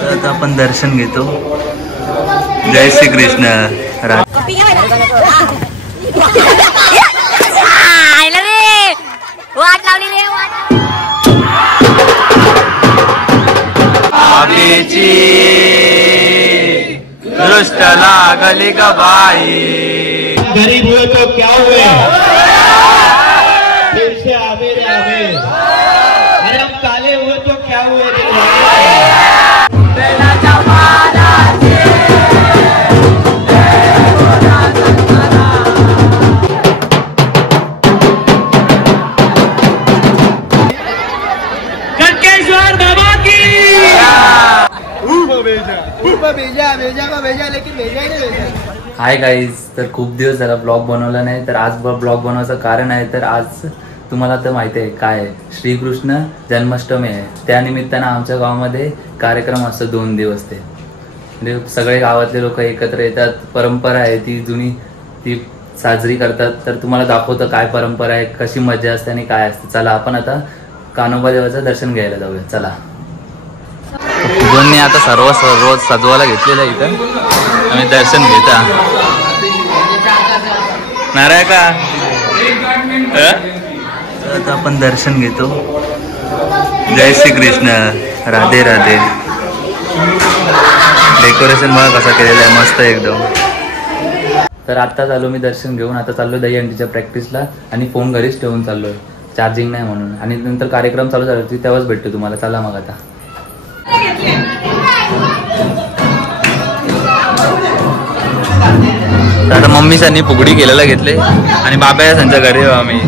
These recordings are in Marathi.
आता आपण दर्शन घेतो. जय श्री कृष्ण. दृष्ट लागली का बाई. गरीब हुए तो क्या हुए, फिर से आवे रे आवे. अरे हम काले हुए तो क्या हुए रे. हाय गाईज, तर खूप दिवस झाला ब्लॉग बनवला नाही. तर आज ब्लॉग बनवायचं कारण आहे, तर आज तुम्हाला तर माहिती आहे काय आहे, श्रीकृष्ण जन्माष्टमी आहे. त्यानिमित्तानं आमच्या गावामध्ये कार्यक्रम असतो 2 दिवस. ते म्हणजे सगळे गावातले लोक एकत्र येतात. परंपरा आहे ती जुनी, ती साजरी करतात. तर तुम्हाला दाखवतं काय परंपरा आहे, कशी मजा असते आणि काय असते. चला आपण आता कान्होबा देवाचं दर्शन घ्यायला जाऊया. चला. दोन्ही आता सर्व रोज सजवायला घेतलेलं आहे इथं. आम्ही दर्शन घेता नाराय का. आता आपण दर्शन घेतो. जय श्री कृष्ण. राधे राधे. डेकोरेशन बघा कसं केलेलं आहे, मस्त एकदम. तर आत्ताच आलो मी दर्शन घेऊन. आता चाललो दहीहंडीच्या प्रॅक्टिसला आणि फोन घरीच ठेवून चाललोय, चार्जिंग नाही म्हणून. आणि नंतर कार्यक्रम चालू झाला तेव्हाच भेटतो तुम्हाला. चला मग आता. आता मम्मीसाठी फुगडी केलेला घेतले आणि बाबा त्यांच्या घरी आम्ही.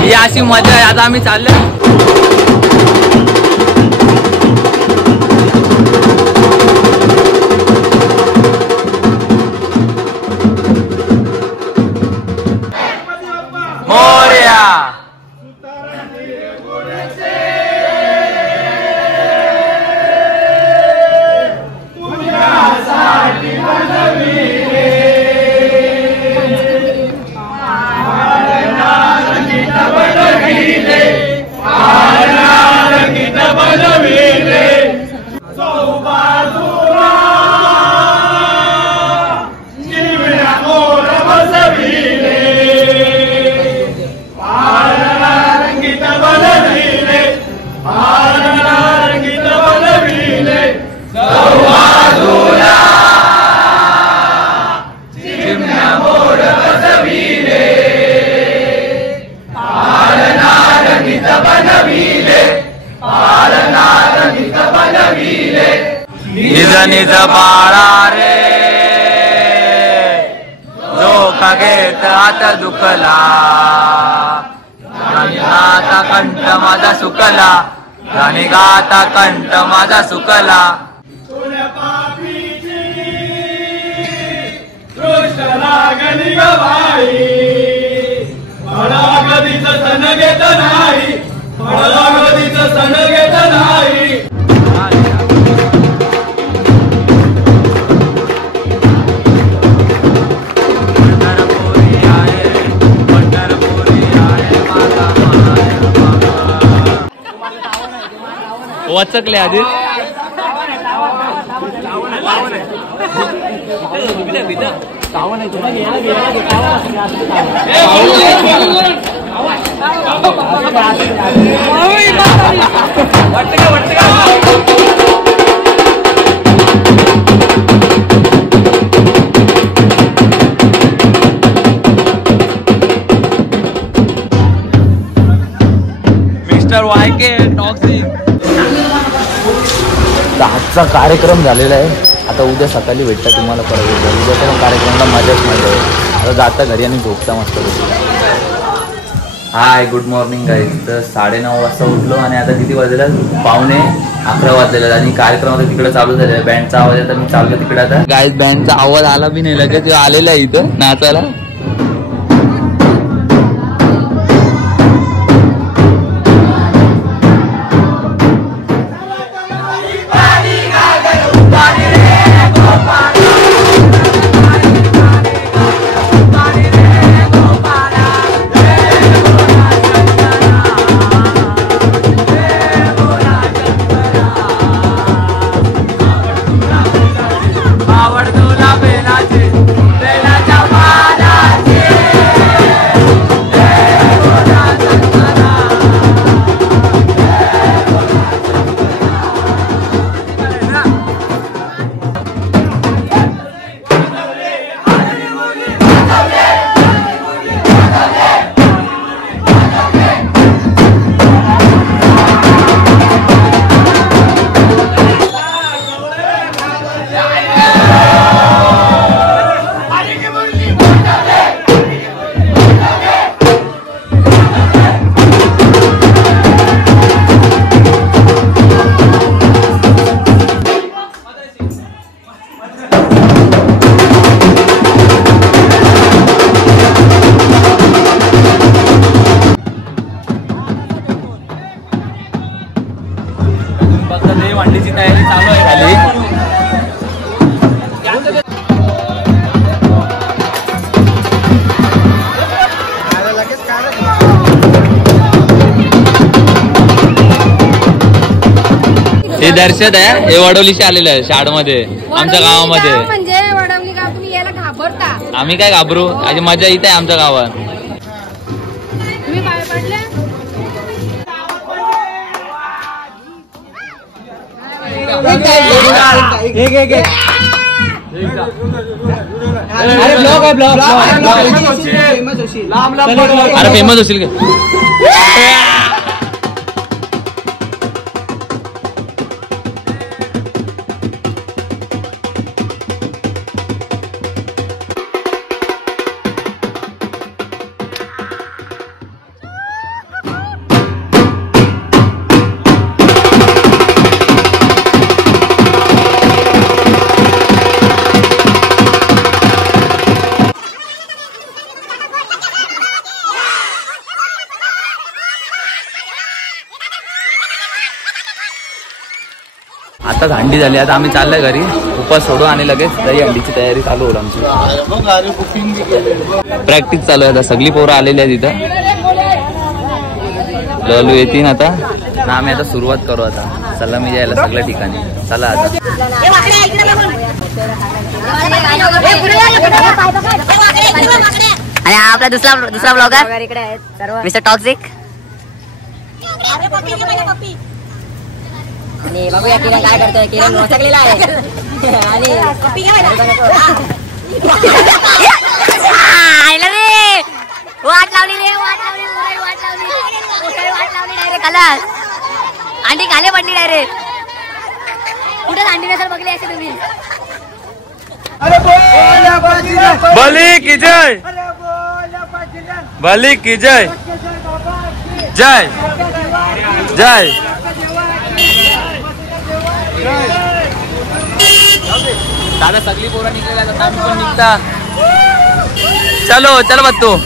ही अशी मजा आहे. आता आम्ही चाललो मोरया. निज बाळा रे जो का घेत आता दुखला गाणी गाता कंठ माझा सुकला गाणी गाता कंठ माझा सुकला कृष्णागणी गवाई फळागदीचं सण घेत नाही फळागदीचं सण घेत नाही वचकले आधी मिस्टर वायके टॉक्सिक. आजचा कार्यक्रम झालेला आहे. आता उद्या सकाळी भेटता तुम्हाला परत उद्याच्या कार्यक्रमाला मजाच मजा आहे. आता जाता घरी आणि झोपता मस्त. Hi good morning guys. तर 9:30 वाजता उठलो आणि आता किती वाजलेला 11:45 वाजलेला आणि कार्यक्रम आता तिकडे चालू झालेला. बँडचा आवाज आता मी चाललो तिकडे. आता गाईज बँडचा आवाज आला बी नाही लगेच आलेला आहे इथं नाचायला. वांडीची तयारी चालू आहे खाली. हे दर्शक आहे. हे वडवलीशी आलेलं आहे शाळेमध्ये आमच्या गावामध्ये. म्हणजे वडवली गाव तुम्ही यायला घाबरता. आम्ही काय घाबरू. माझी मजा इथे आहे आमच्या गावात. तुम्ही पाय पडले अरे फेमस होशील का. आता हंडी झाली. आता आम्ही चाललोय घरी. उपास सोडू आणि लगेच दही हंडीची तयारी चालू होईल आमची. प्रॅक्टिस चालू आहे. आता सगळी पोरं आलेली आहेत इथं. ललू येतील आता ना. आम्ही आता सुरुवात करू. आता चला मी जायला सगळ्या ठिकाणी. चला आता. आणि आपला दुसरा ब्लॉगर इकडे आहेत मिस्टर टॉक्सिक. आणि बघूया किरण काय करतोय. किरण मोचकलेला आहे आणि वाट लावली डायरेक्ट. खलास अंडी खाले पडली डायरेक्ट. कुठे दांडी नसेल बघली असे तुम्ही. बली की जय, बली की जय, जय जय. दादा सगळी पोरं निघलेल्या आहेत, आम्ही पण निघता. चलो चलो बत्तू.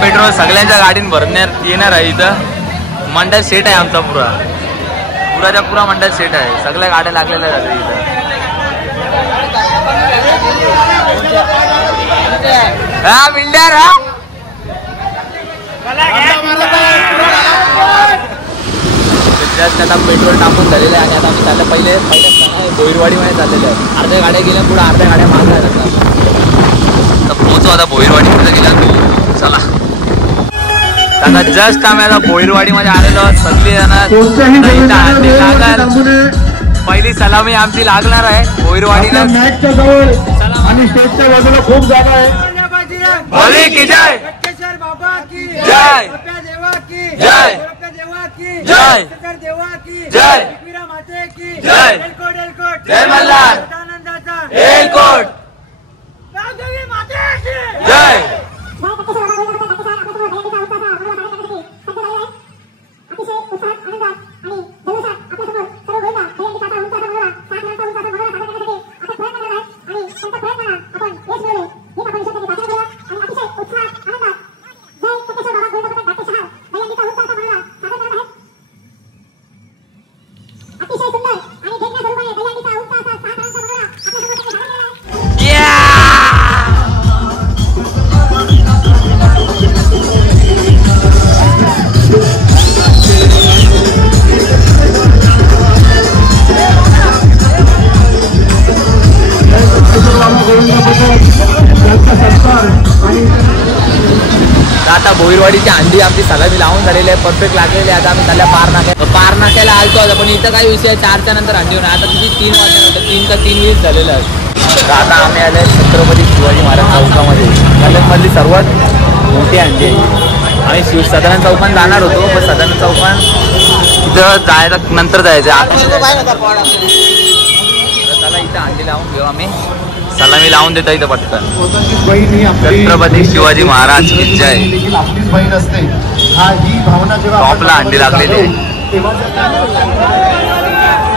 पेट्रोल सगळ्यांच्या गाडीन भरण्यात येणार आहे. इथं मंडळ सेट आहे आमचा पुरा मंडळ सेट आहे. सगळ्या गाड्या लागलेल्या आहेत इथं. हा बिल्डर हा जस्ट आता पेट्रोल टाकून झालेलं आहे आणि आता आम्ही चाललं पहिले भोईरवाडीमध्ये चाललेलं आहे. अर्ध्या गाड्या गेल्या पुढे, अर्ध्या गाड्या मागे आहेत. आता पोहोचू आता भोईरवाडीमध्ये गेला तू. चला आता जस्ट आम्ही आता भोईरवाडीमध्ये आलेलो आहोत. सगळी जण पहिली सलामी आमची लागणार आहे भोईरवाडीला. आणि स्टेजच्या बाजूला खूप जागा आहे. भोले की जय, बाबा की जय, देवा की जय, देवा की जय, देवा की जय, माते की जय, एलकोट एलकोट जय मल्हार, सदानंदाचा एलकोट, गावदेवी माते की जय. आता भोईरवाडीची अंडी आमची सलामी लावून झालेली आहे, परफेक्ट लागलेली आहे. आता आम्ही त्याला पार नाक्याला आलतो आता, पण इथं काही विषय 4च्या नंतर अंडी होणार. आता किती 3 वाजता होतं, 3 का 3:20 झालेलं आहे. तर आता आम्ही आले छत्रपती शिवाजी महाराज चौकामध्ये. कल्याणमधली सर्वात मोठी अंडी आहे. आम्ही सदानंद चौकात जाणार होतो, पण सदानंद चौकात इथं जायचं नंतर जायचं. आता त्याला इथं अंडी लावून घेऊ आम्ही. सलामी लावून देता इथं पटकन. छत्रपती शिवाजी महाराज की जय. टॉपला अंडी लागलेली आहे.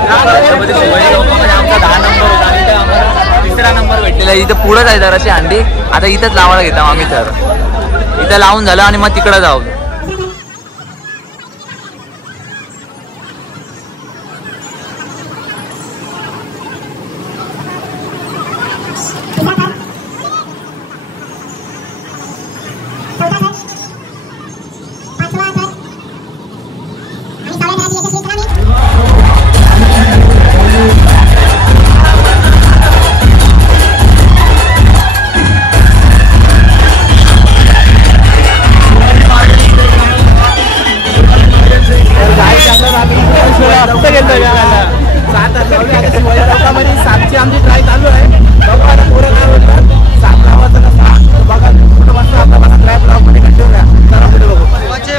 छत्रपती शिवाजी चौकामध्ये आमचा 10 नंबर होता आणि इथं आम्हाला 3रा नंबर भेटलेला आहे. इथं पुढंच आहे जराशी अंडी. आता इथंच लावायला घेतो आम्ही. तर इथं लावून झालं आणि मग तिकडं जाऊ.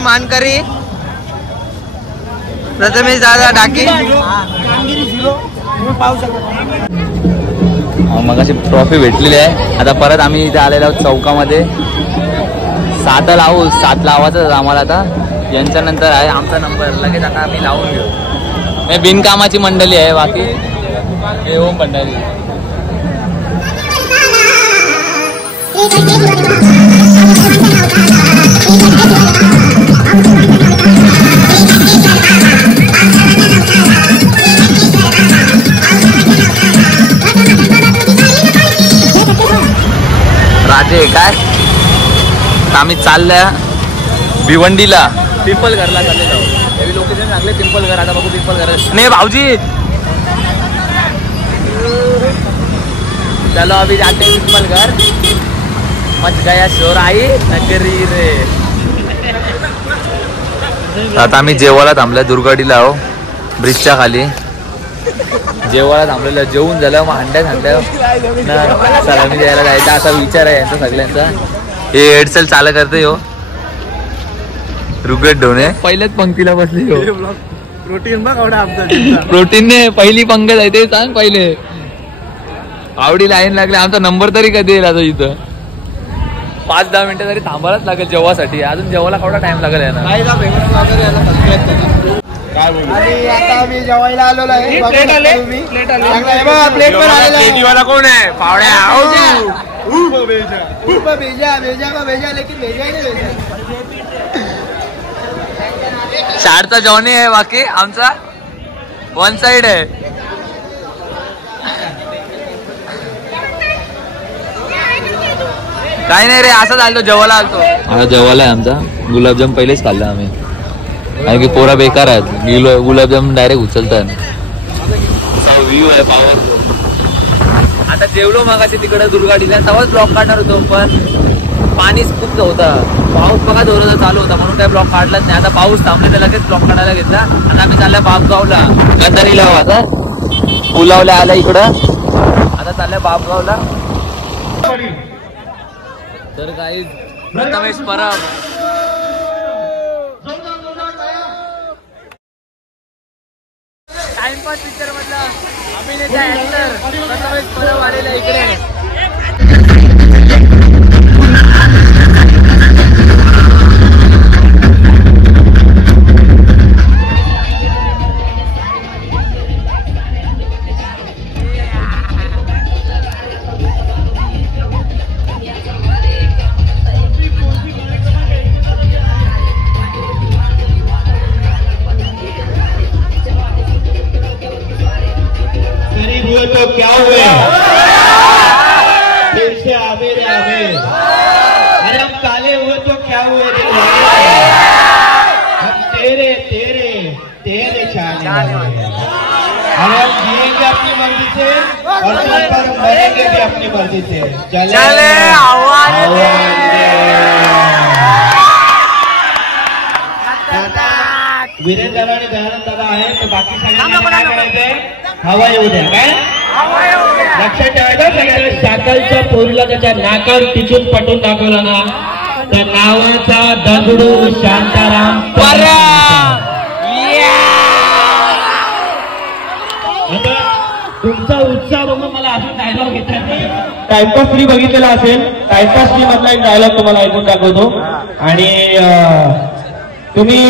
मानकरी प्रथमेश दादा डाकी. मग अशी ट्रॉफी भेटलेली आहे. आता परत आम्ही इथे आलेलो आहोत चौकामध्ये. 7 लावू, 7 लावायचं आम्हाला. आता यांच्या नंतर आहे आमचा नंबर. लगेच आता आम्ही लावून घेऊ. हे बिनकामाची मंडळी आहे. बाकी हे ओम भंडारी. राजे काय आम्ही चालल्या भिवंडीला, पिंपलघरला चाललेलो आहोत. हे लोकेशन सांगले पिंपलघर. आता बघू पिंपलघर. नाही भाऊजी चलो अभी जाते हैं पिंपलघर. मच गया शोर आई नगरी रे. आता आम्ही जेवायला थांबल्या दुर्गाडीला आहो, ब्रिजच्या खाली जेवायला थांबलेलं. जेवून झालं मग हंड्या सलामी द्यायला जायचा असा विचार आहे यांचा सगळ्यांचा. हे एडसेल चालू करते हो. रुगट डोने पहिल्याच पंक्तीला बसली. प्रोटीन बघ एवढा आमचा प्रोटीनने पहिली पंगत आहे ते सांग पहिले. आवडी लाईन लागली. आमचा नंबर तरी कधी येईल आता इथं? 5-10 मिनिटं तरी थांबायलाच लागेल जेवासाठी. अजून जेवायला केवढा टाइम लागेल याला? आणि आता आम्ही जेवायला आलेलो आहे. प्लेट आले प्लेट आले कोण आहे? पावड्या भेजा लेकिन भेजा ही नहीं भेजा. शाळचा जॉनी आहे. बाकी आमचा 1 साइड आहे. काही नाही रे, असं चालतो जेवायला आलतो. आता जेवायला आहे आमचा. गुलाबजाम पहिलेच खाल्ला आम्ही कारण की पोरा बेकार आहेत. गुलाबजाम डायरेक्ट उचलतात. व्ह्यू आहे पावर. आता जेवलो मागाशी तिकडे दुर्गाडीला तेव्हाच ब्लॉक काढणार होतो पण पाणीच खूप होता. पाऊस बघा जोराचा चालू होता म्हणून काय ब्लॉक काढलाच नाही. आता पाऊस थांबले तर लगेच ब्लॉक काढायला घेतला. आता आम्ही चालल्या बापगावला. गंधारीला आता पुलावला आला इकडं. आता चालल्या बापगावला. तर काही प्रथमेश परब टाइमपास पिक्चर मधला अभिनेता ऍक्टर प्रथमेश परब आलेला इकडे. हुए तो क्या हुए, फिर से आवे रे आवे. अरे हम काले हुए तो क्या हुए रे, हम तेरे तेरे तेरे चाहने वाले. अरे हम जिएंगे अपनी मर्जी से और पर मरेंगे भी अपनी मर्जी से. चले वीरेंद्र दादा आणि दयानंद दादा आहे तर बाकी सगळ्यांना काय करायचंय? हवा येऊ द्या. काय लक्षात ठेवायचं सगळ्यांना. साखरच्या पोरीला त्याच्या नाकावर तिथून पटून दाखवला ना त्या नावाचा दगडू शांताराम. आता तुमचा उत्साह बघून मला अजून डायलॉग घेतात. टाइमपास फ्री बघितलेला असेल. टाइमपास फ्री मधला एक डायलॉग तुम्हाला ऐकून दाखवतो. आणि तुम्ही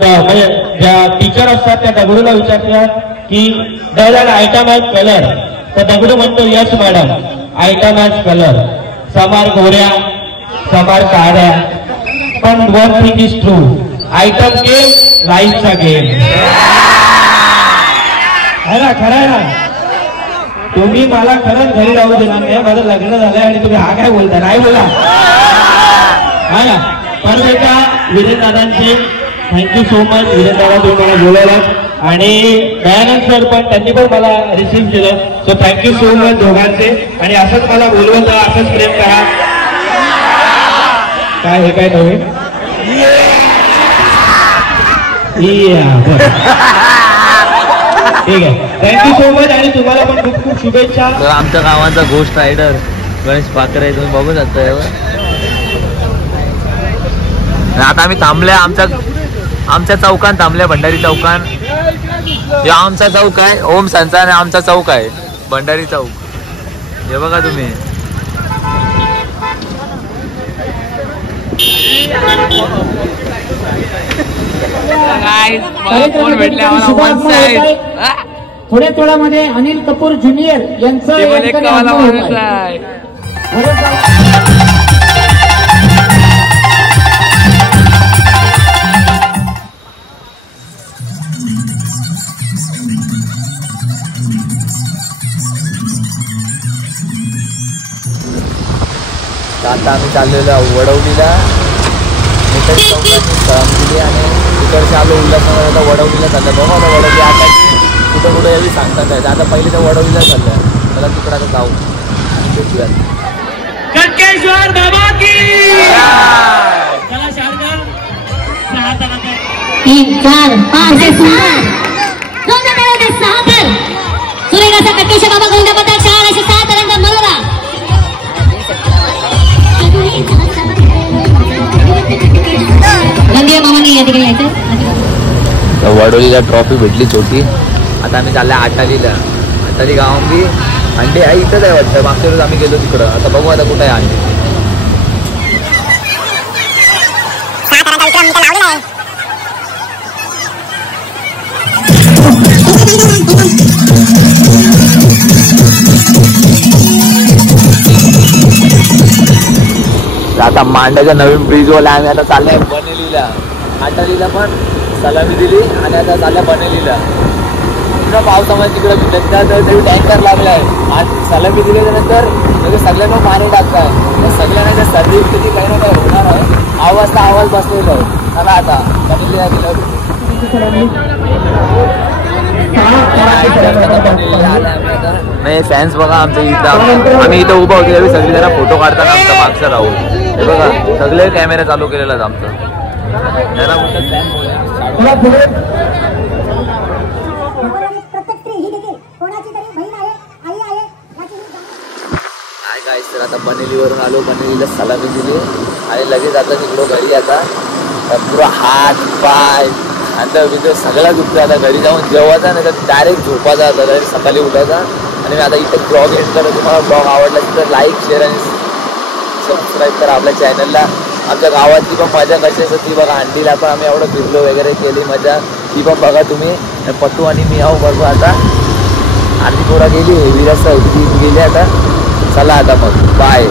म्हणजे ज्या टीचर असतात त्या दगडूला विचारतात की दॅट आयटम ॲज कलर. तर दगडू म्हणतो yes madam item as colour. समार गोऱ्या समार काळ्या पण one thing is true item game लाईफचा गेम. है ना? खरं आहे ना? तुम्ही मला खरंच घरी राहू देणार नाही. माझं लग्न झालंय आणि तुम्ही हा काय बोलता? नाही बोला. हा ना? परत एकदा वीरेंद्र दादांचे थँक्यू सो मच. वीरेंद्र दादा तुम्ही मला बोलवलं आणि दयानंद सर पण त्यांनी पण मला रिसीव्ह केलं. सो थँक्यू सो मच दोघांचे. आणि असंच मला बोलवत जा, असंच प्रेम करा. काय हे काय नव्हे ठीक आहे. थँक्यू सो मच आणि तुम्हाला पण खूप खूप शुभेच्छा. तर आमच्या गावाचा घोस्ट रायडर गणेश पाकर आहे. तुम्ही बघू शकता यावर. आता आम्ही थांबल्या आमच्या चौकान थांबल्या. भंडारी चौकान. हा आमचा चौक आहे. ओम संचा आणि आमचा चौक आहे भंडारी चौक. हे बघा तुम्ही. कोण भेटले आम्हाला? थोड्या थोड्यामध्ये अनिल कपूर ज्युनियर यांचं आता आम्ही चाललेलो वडवलीला. इकडे चौकाची स्थळं दिली आणि तिकडचे आलो उल्हासनगर. आता वडवलीला चाललं. बघा आता वडवली आता कुठं कुठं यावी सांगतात आहे. आता पहिले तर वडवलीला चाललं. मला तिकडं आता जाऊ आणि भेटूया. कटकेश्वर बाबा की 3, 4, 5, 6 सुरेगाचा कटकेश्वर बाबा गोविंद पथक 4 असे 7 रंग मनोरा. गंगे या ठिकाणी यायचं. वडोलीला ट्रॉफी भेटली छोटी. आता आम्ही चालल्या आटाली गावांनी. अंडे आहे इथंच आहे वाटतं. मागच्या वेळेस आम्ही गेलो तिकडं. आता बघू आता कुठं आहे अंडे. आता मांड्याच्या नवीन ब्रिजवाला आम्ही आता चाललोय बनेलीला. आटालीला पण सलामी दिली आणि आता चालल्या बनेलीला. तिकडं पावसामध्ये तिकडं तरी टँकर लागलाय. आज सलामी दिल्यानंतर म्हणजे सगळ्यांना पाणी टाकताय. सगळ्यांना त्या सर्दी किती काही ना काही होणार आहे. आवाज बसलेला आहे. चला आता बनेलीला गेलो. नाही फॅन्स बघा आमच्या इथं. आम्ही इथं उभा होतो त्यावेळी सगळी जण फोटो काढताना आमचा मागचा राहून. हे बघा सगळे कॅमेरा चालू केलेला आहे आमचा. त्याला मोठं फॅन काय तर आता बनेलीवरून आलो. बनेलीला सलामी दिली आणि लगेच आता तिकडं घरी. आता पुरा हात पाय आता सगळा दुखतो. आता घरी जाऊन जेवायचा नाही तर डायरेक्ट झोपायचा. आता डायरेक्ट सकाळी उठायचा. आणि मी आता इथं ब्लॉग एंड करतो. तुम्हाला ब्लॉग आवडला तर लाईक शेअर आणि सबस्क्राईब करा आपल्या चॅनलला. आमच्या गावातली पण मजा कशी असते ती बघा. अंडीला पण आम्ही एवढं फिरलो वगैरे केली मजा ती पण बघा तुम्ही. पट्टू आणि मी आहो बघू. आता आरती पोरा गेली विरासत ती गेली. आता चला आता मग बाय.